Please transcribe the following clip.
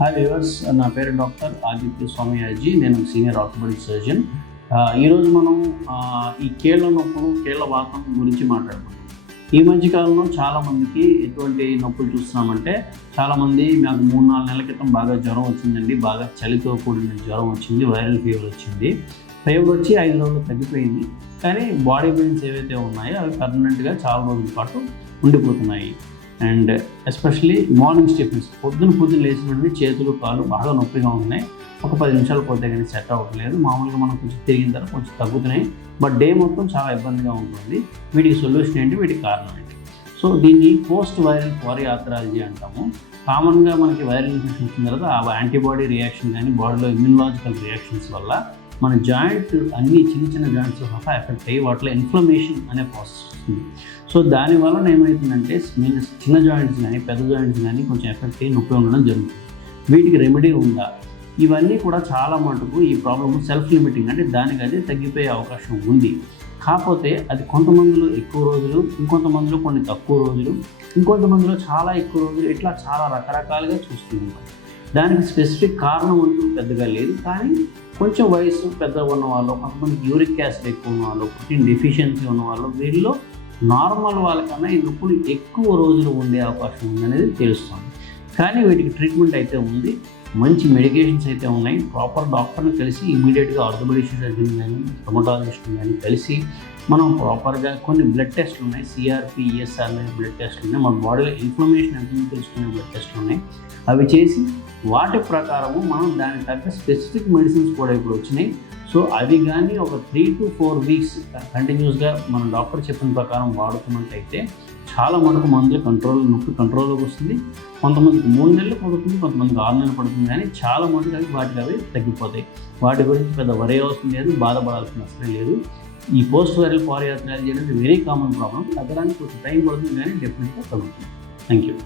Hi viewers, నా పేరు doctor Aditya స్వామి అజీ. నేను సీనియర్ ఆర్థోపెడిక్ సర్జన్. ఈరోజు మనం ఈ కీళ్ళ నొప్పులు, కీళ్ళ వాతం గురించి మాట్లాడుకుంటాం. ఈ మధ్యకాలంలో చాలామందికి ఎటువంటి నొప్పులు చూస్తున్నామంటే, చాలామంది నాకు 3-4 నెలల క్రితం బాగా జ్వరం వచ్చిందండి, బాగా చలితో కూడిన జ్వరం వచ్చింది, వైరల్ ఫీవర్ వచ్చింది. ఫీవర్ వచ్చి 5 రోజులు తగ్గిపోయింది, కానీ బాడీ పెయిన్స్ ఏవైతే ఉన్నాయో అవి పర్మనెంట్గా చాలా రోజుల పాటు ఉండిపోతున్నాయి. అండ్ ఎస్పెషలీ మార్నింగ్ స్టిఫ్నెస్, పొద్దున లేచిన వెంటనే చేతులు కాళ్ళు బాగా నొప్పిగా ఉన్నాయి. ఒక 10 నిమిషాలు పోతే కానీ సెట్ అవ్వట్లేదు. మామూలుగా మనం కొంచెం తిరిగిన తర్వాత కొంచెం తగ్గుతున్నాయి, బట్ డే మొత్తం చాలా ఇబ్బందిగా ఉంటుంది. వీటికి సొల్యూషన్ ఏంటి, వీటికి కారణం ఏంటి? సో దీన్ని పోస్ట్ వైరల్ పారియాథరాలజీ అంటాము. కామన్గా మనకి వైరల్ ఇన్ఫెక్షన్ వచ్చిన తర్వాత ఆ యాంటీబాడీ రియాక్షన్ కానీ బాడీలో ఇమ్యూనలాజికల్ రియాక్షన్స్ వల్ల మన జాయింట్ అన్ని చిన్న జాయింట్స్ సహా ఎఫెక్ట్ అయ్యి వాటిలో ఇన్ఫ్లమేషన్ అనే ప్రాసెస్ వస్తుంది. సో దానివల్ల ఏమవుతుందంటే చిన్న జాయింట్స్ కానీ పెద్ద జాయింట్స్ కానీ కొంచెం ఎఫెక్ట్ అయ్యి నొప్పి ఉండడం జరుగుతుంది. వీటికి రెమెడీ ఉందా? ఇవన్నీ కూడా చాలా మటుకు ఈ ప్రాబ్లమ్ సెల్ఫ్ లిమిటింగ్, అంటే దానికి అదే తగ్గిపోయే అవకాశం ఉంది. కాకపోతే అది కొంతమందిలో ఎక్కువ రోజులు, ఇంకొంతమందిలో కొన్ని తక్కువ రోజులు, ఇంకొంతమందిలో చాలా ఎక్కువ రోజులు, ఇట్లా చాలా రకరకాలుగా చూస్తూ ఉంటాం. దానికి స్పెసిఫిక్ కారణం అంటూ పెద్దగా లేదు. కానీ కొంచెం వయసు పెద్దగా ఉన్న వాళ్ళు, కొంతమందికి యూరిక్ యాసిడ్ ఎక్కువ ఉన్న వాళ్ళు, ప్రోటీన్ డెఫిషియన్సీ ఉన్న వాళ్ళు, వీరిలో నార్మల్ వాళ్ళకన్నా ఈ నొప్పులు ఎక్కువ రోజులు ఉండే అవకాశం ఉందనేది తెలుస్తుంది. కానీ వీటికి ట్రీట్మెంట్ అయితే ఉంది, మంచి మెడికేషన్స్ అయితే ఉన్నాయి. ప్రాపర్ డాక్టర్ని కలిసి ఇమీడియట్గా ఆర్థోపెడిక్ సర్జన్ కానీ రొమటాలజిస్ట్ని కానీ కలిసి మనం ప్రాపర్గా కొన్ని బ్లడ్ టెస్ట్లు ఉన్నాయి, సిఆర్పి, ఈఎస్ఆర్ అనే బ్లడ్ టెస్ట్లు ఉన్నాయి, మన బాడీలో ఇన్ఫ్లమేషన్ ఎంత తెలుసుకునే బ్లడ్ టెస్ట్లు ఉన్నాయి. అవి చేసి వాటి ప్రకారము మనం దానికి తగ్గ స్పెసిఫిక్ మెడిసిన్స్ కూడా ఇప్పుడు వచ్చినాయి. సో అవి కానీ ఒక 3 to 4 వీక్స్ కంటిన్యూస్గా మన డాక్టర్ చెప్పిన ప్రకారం వాడుతున్నట్టయితే చాలా మటుకు మందులు నొప్పి కంట్రోల్లోకి వస్తుంది. కొంతమందికి 3 నెలలు పడుతుంది, కొంతమందికి 6 నెలలు పడుతుంది, కానీ చాలా మటుకు అవి వాటికి అవి తగ్గిపోతాయి. వాటి గురించి పెద్ద వరి అవసరం లేదు, బాధపడాల్సిన అవసరం లేదు. ఈ పోస్ట్ వైరల్ పారియాథరాలజీ అనేది వెరీ కామన్ ప్రాబ్లం. తగ్గడానికి కొంచెం టైం పడుతుంది, కానీ డెఫినెట్గా తగ్గుతుంది. Thank you.